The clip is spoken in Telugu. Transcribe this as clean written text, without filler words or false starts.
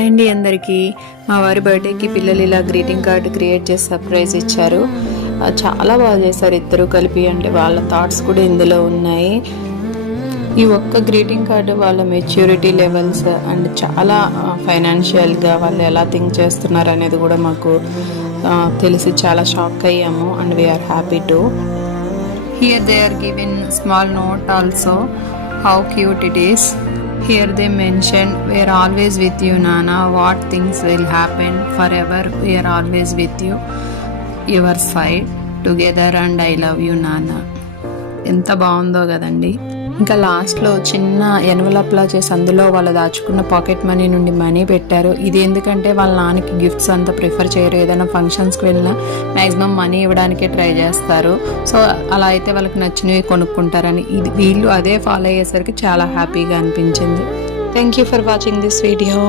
హాయ్ అండి అందరికీ. మా వారి బర్త్డేకి పిల్లలు ఇలా గ్రీటింగ్ కార్డు క్రియేట్ చేసి సర్ప్రైజ్ ఇచ్చారు. చాలా బాగా చేశారు ఇద్దరు కలిపి, అంటే వాళ్ళ థాట్స్ కూడా ఇందులో ఉన్నాయి. ఈ ఒక్క గ్రీటింగ్ కార్డు వాళ్ళ మెచ్యూరిటీ లెవెల్స్ అండ్ చాలా ఫైనాన్షియల్గా వాళ్ళు ఎలా థింక్ చేస్తున్నారు అనేది కూడా మాకు తెలిసి చాలా షాక్ అయ్యాము. And we are happy to hear they are given small note also. How cute it is. Here they mentioned, "We are always with you, Nana. What things will happen forever. We are always with you. Your side together and I love you, Nana." ఎంత బాగుందో కదండి. ఇంకా లాస్ట్లో చిన్న ఎన్వలప్లా చేసి అందులో వాళ్ళు దాచుకున్న పాకెట్ మనీ నుండి మనీ పెట్టారు. ఇది ఎందుకంటే వాళ్ళ నాన్నకి గిఫ్ట్స్ అంతా ప్రిఫర్ చేయరు, ఏదైనా ఫంక్షన్స్కి వెళ్ళినా మ్యాక్సిమం మనీ ఇవ్వడానికే ట్రై చేస్తారు. సో అలా అయితే వాళ్ళకి నచ్చినవి కొనుక్కుంటారని వీళ్ళు అదే ఫాలో అయ్యేసరికి చాలా హ్యాపీగా అనిపించింది. Thank you for watching this video.